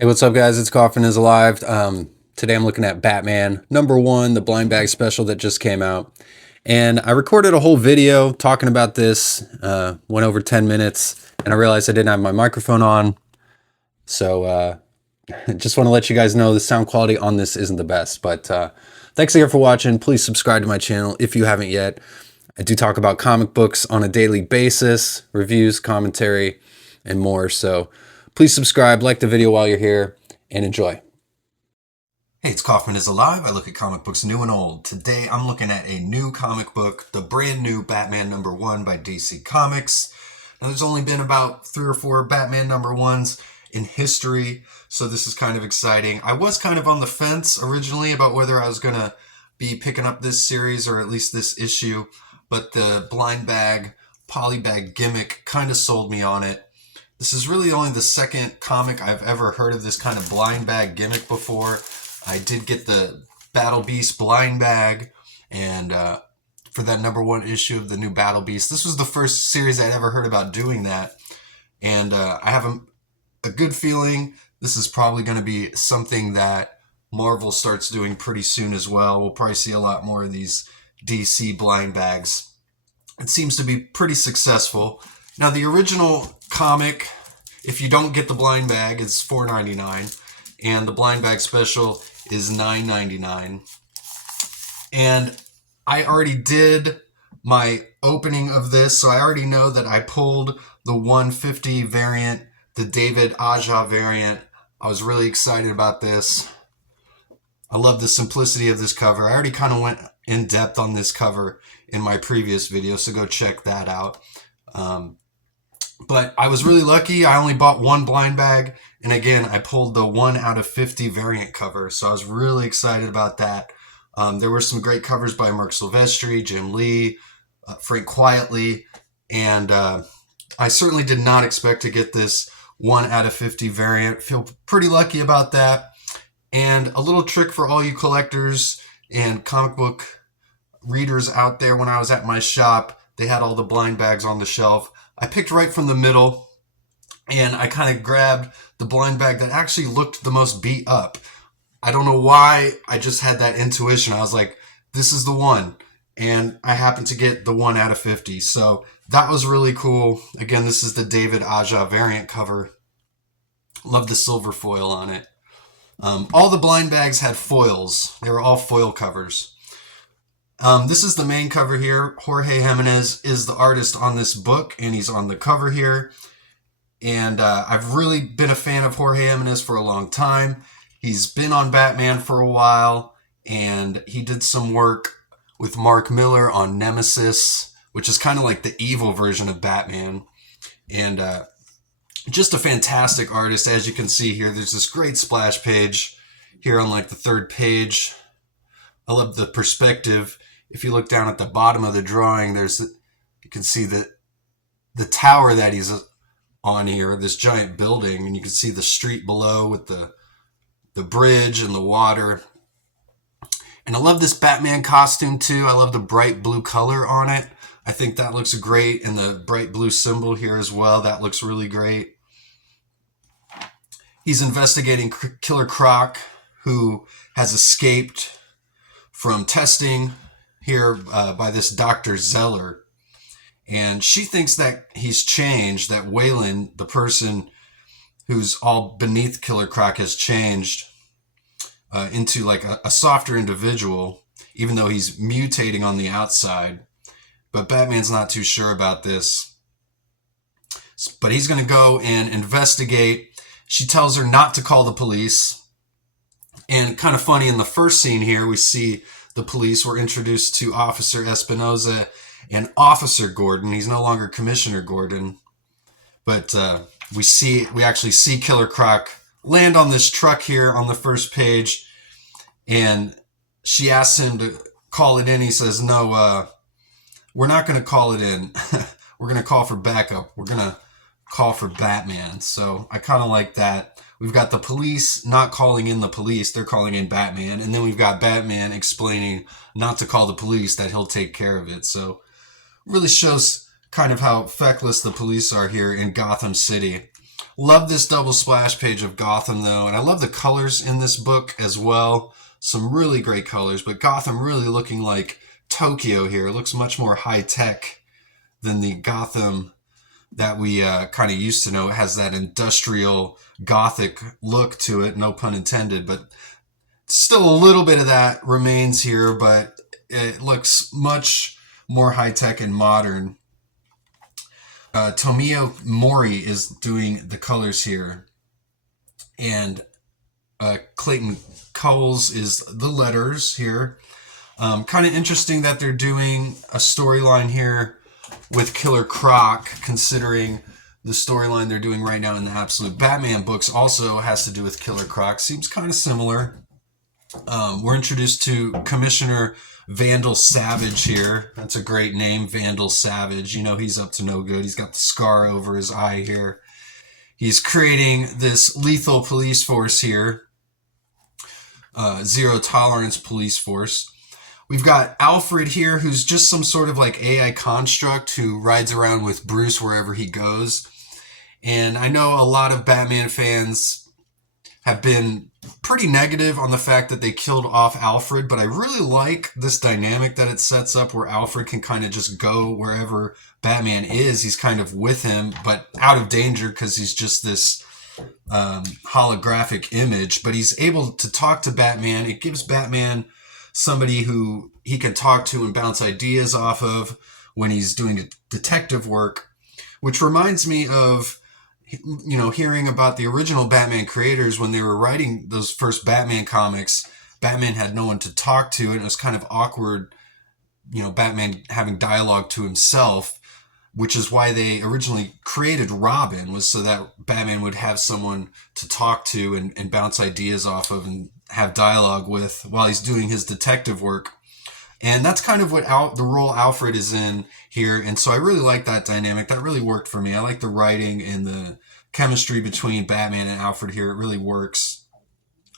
Hey, what's up, guys? It's Kaufman is alive. Today I'm looking at Batman #1, the blind bag special that just came out. And I recorded a whole video talking about this, went over 10 minutes, and I realized I didn't have my microphone on. So just want to let you guys know the sound quality on this isn't the best. But thanks again for watching. Please subscribe to my channel if you haven't yet. I do talk about comic books on a daily basis, reviews, commentary, and more. So please subscribe, like the video while you're here, and enjoy. Hey, it's Kaufman is Alive. I look at comic books new and old. Today I'm looking at a new comic book, the brand new Batman #1 by DC Comics. Now there's only been about 3 or 4 Batman #1s in history, so this is kind of exciting. I was kind of on the fence originally about whether I was going to be picking up this series or at least this issue, but the blind bag, polybag gimmick kind of sold me on it. This is really only the second comic I've ever heard of this kind of blind bag gimmick before. I did get the Battle Beast blind bag, and for that #1 issue of the new Battle Beast, this was the first series I'd ever heard about doing that. And I have a good feeling this is probably going to be something that Marvel starts doing pretty soon as well. We'll probably see a lot more of these DC blind bags. It seems to be pretty successful. Now, the original comic, if you don't get the blind bag, it's $4.99, and the blind bag special is $9.99. And I already did my opening of this, so I already know that I pulled the 150 variant, the David Aja variant. I was really excited about this. I love the simplicity of this cover. I already kind of went in depth on this cover in my previous video, so go check that out. But I was really lucky. I only bought one blind bag, and again, I pulled the 1/50 variant cover, so I was really excited about that. There were some great covers by Mark Silvestri, Jim Lee, Frank Quietly, and I certainly did not expect to get this 1/50 variant. Feel pretty lucky about that. And a little trick for all you collectors and comic book readers out there: when I was at my shop, they had all the blind bags on the shelf. I picked right from the middle, and I kind of grabbed the blind bag that actually looked the most beat up. I don't know why, I just had that intuition. I was like, this is the one. And I happened to get the 1/50. So that was really cool. Again, this is the David Aja variant cover. Love the silver foil on it. All the blind bags had foils. They were all foil covers. This is the main cover here. Jorge Jimenez is the artist on this book, and he's on the cover here. And I've really been a fan of Jorge Jimenez for a long time. He's been on Batman for a while, and he did some work with Mark Miller on Nemesis, which is kind of like the evil version of Batman. And just a fantastic artist. As you can see here, there's this great splash page here on like the 3rd page. I love the perspective. If you look down at the bottom of the drawing, you can see the tower that he's on here, this giant building, and you can see the street below with the bridge and the water. And I love this Batman costume too. I love the bright blue color on it. I think that looks great, and the bright blue symbol here as well. That looks really great. He's investigating Killer Croc, who has escaped from testing here by this Dr. Zeller. And she thinks that he's changed, that Wayland, the person who's all beneath Killer Croc, has changed into like a softer individual, even though he's mutating on the outside. But Batman's not too sure about this. But he's going to go and investigate. She tells her not to call the police. And kind of funny, in the first scene here, we see the police. We're introduced to Officer Espinoza and Officer Gordon. He's no longer Commissioner Gordon. But we actually see Killer Croc land on this truck here on the 1st page. And she asks him to call it in. He says, no, we're not going to call it in. We're going to call for backup. We're going to call for Batman. So I kind of like that. We've got the police not calling in the police. They're calling in Batman. And then we've got Batman explaining not to call the police, that he'll take care of it. So really shows kind of how feckless the police are here in Gotham City. Love this double splash page of Gotham though, and I love the colors in this book as well. Some really great colors, but Gotham really looking like Tokyo here. It looks much more high tech than the Gotham that we kind of used to know. It has that industrial gothic look to it, no pun intended, but still a little bit of that remains here, but it looks much more high tech and modern. Tomio Mori is doing the colors here, and Clayton Cowles is the letters here. Kind of interesting that they're doing a storyline here with Killer Croc, considering the storyline they're doing right now in the Absolute Batman books also has to do with Killer Croc. Seems kind of similar. We're introduced to Commissioner Vandal Savage here. That's a great name, Vandal Savage. You know he's up to no good. He's got the scar over his eye here. He's creating this lethal police force here. Zero tolerance police force. We've got Alfred here, who's just some sort of like AI construct who rides around with Bruce wherever he goes. And I know a lot of Batman fans have been pretty negative on the fact that they killed off Alfred, but I really like this dynamic that it sets up where Alfred can kind of just go wherever Batman is. He's kind of with him, but out of danger because he's just this holographic image, but he's able to talk to Batman. It gives Batman somebody who he can talk to and bounce ideas off of when he's doing detective work, which reminds me of, you know, hearing about the original Batman creators when they were writing those first Batman comics. Batman had no one to talk to, and it was kind of awkward, you know, Batman having dialogue to himself, which is why they originally created Robin, was so that Batman would have someone to talk to and bounce ideas off of and have dialogue with while he's doing his detective work. And that's kind of what the role Alfred is in here. And so I really like that dynamic. That really worked for me. I like the writing and the chemistry between Batman and Alfred here. It really works.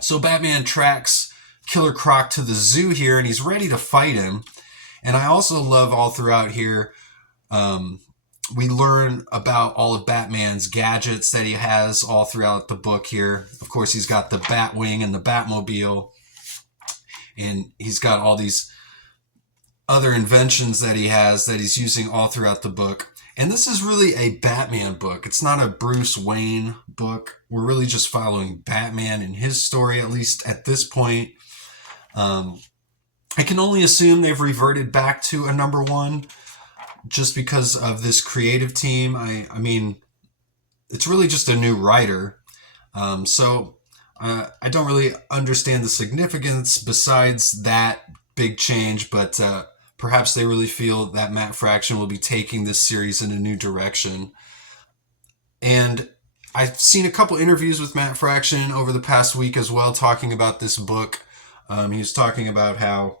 So Batman tracks Killer Croc to the zoo here, and he's ready to fight him. And I also love all throughout here, we learn about all of Batman's gadgets that he has all throughout the book here. Of course, he's got the Batwing and the Batmobile, and he's got all these other inventions that he has that he's using all throughout the book. And this is really a Batman book. It's not a Bruce Wayne book. We're really just following Batman and his story, at least at this point. I can only assume they've reverted back to a number one just because of this creative team. I mean, it's really just a new writer. So I don't really understand the significance besides that big change, but perhaps they really feel that Matt Fraction will be taking this series in a new direction. And I've seen a couple interviews with Matt Fraction over the past week as well, talking about this book. He was talking about how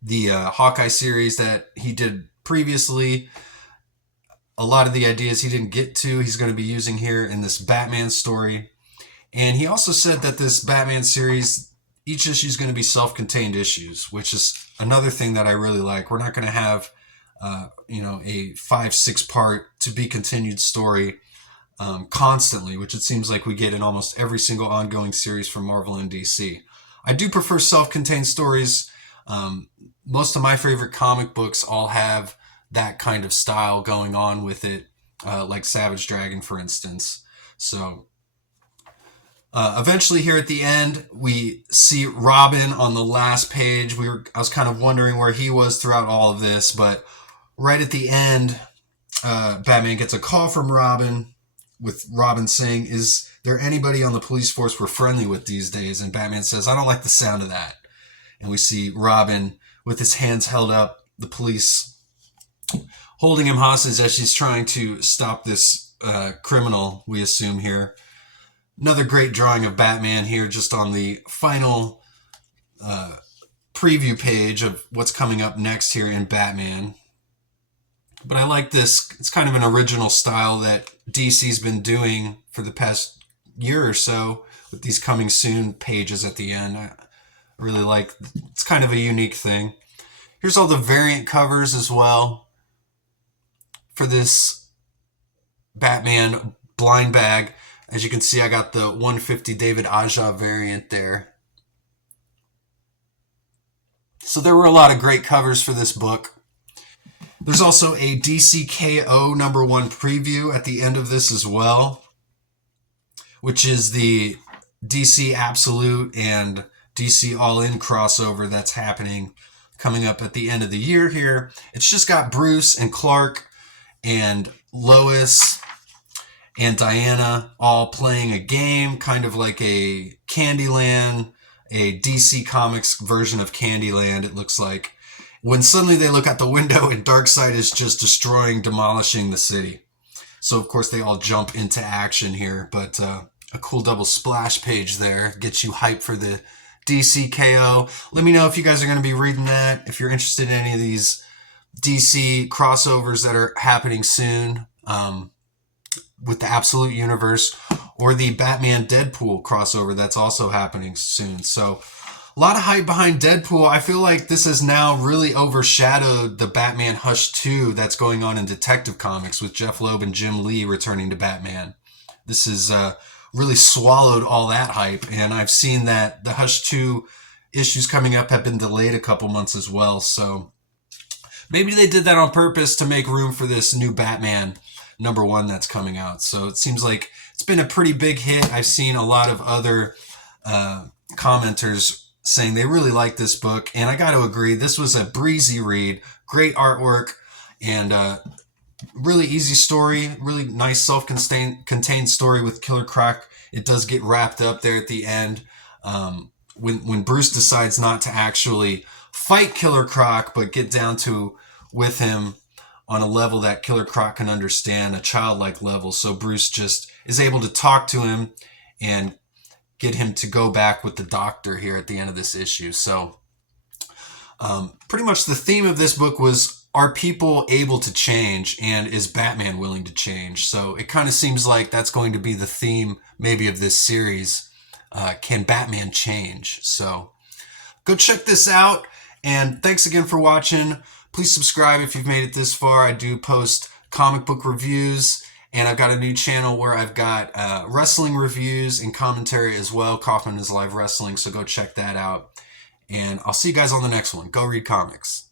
the Hawkeye series that he did previously, a lot of the ideas he didn't get to, he's going to be using here in this Batman story. And he also said that this Batman series, each issue is going to be self-contained issues, which is another thing that I really like. We're not going to have, a 5-6 part to be continued story constantly, which it seems like we get in almost every single ongoing series from Marvel and DC. I do prefer self-contained stories. Most of my favorite comic books all have that kind of style going on with it, like Savage Dragon, for instance. So eventually here at the end, we see Robin on the last page. I was kind of wondering where he was throughout all of this, but right at the end, Batman gets a call from Robin with Robin saying, "Is there anybody on the police force we're friendly with these days?" And Batman says, "I don't like the sound of that." And we see Robin with his hands held up, the police holding him hostage as she's trying to stop this criminal, we assume here. Another great drawing of Batman here, just on the final preview page of what's coming up next here in Batman. But I like this. It's kind of an original style that DC's been doing for the past year or so with these coming soon pages at the end. I really like, it's kind of a unique thing. Here's all the variant covers as well for this Batman blind bag. As you can see, I got the 150 David Aja variant there. So there were a lot of great covers for this book. There's also a DCKO #1 preview at the end of this as well, which is the DC Absolute and DC All In crossover that's happening coming up at the end of the year here. It's just got Bruce and Clark and Lois and Diana all playing a game, kind of like a Candyland, a DC Comics version of Candyland, it looks like. When suddenly they look out the window and Darkseid is just destroying, demolishing the city. So, of course, they all jump into action here, but a cool double splash page there gets you hyped for the DCKO. Let me know if you guys are going to be reading that, if you're interested in any of these DC crossovers that are happening soon. With the Absolute Universe, or the Batman Deadpool crossover that's also happening soon. So a lot of hype behind Deadpool. I feel like this has now really overshadowed the Batman Hush 2 that's going on in Detective Comics with Jeff Loeb and Jim Lee returning to Batman. This has really swallowed all that hype, and I've seen that the Hush 2 issues coming up have been delayed a couple months as well. So maybe they did that on purpose to make room for this new Batman #1 that's coming out. So it seems like it's been a pretty big hit. I've seen a lot of other commenters saying they really like this book, and I got to agree, this was a breezy read, great artwork, and really easy story, really nice self-contained story with Killer Croc. It does get wrapped up there at the end when Bruce decides not to actually fight Killer Croc, but get down to with him on a level that Killer Croc can understand, a childlike level. So Bruce just is able to talk to him and get him to go back with the doctor here at the end of this issue. So pretty much the theme of this book was, are people able to change, and is Batman willing to change? So it kind of seems like that's going to be the theme maybe of this series. Can Batman change? So go check this out, and thanks again for watching. Please subscribe if you've made it this far. I do post comic book reviews, and I've got a new channel where I've got wrestling reviews and commentary as well. Kaufman is Live Wrestling, so go check that out. And I'll see you guys on the next one. Go read comics.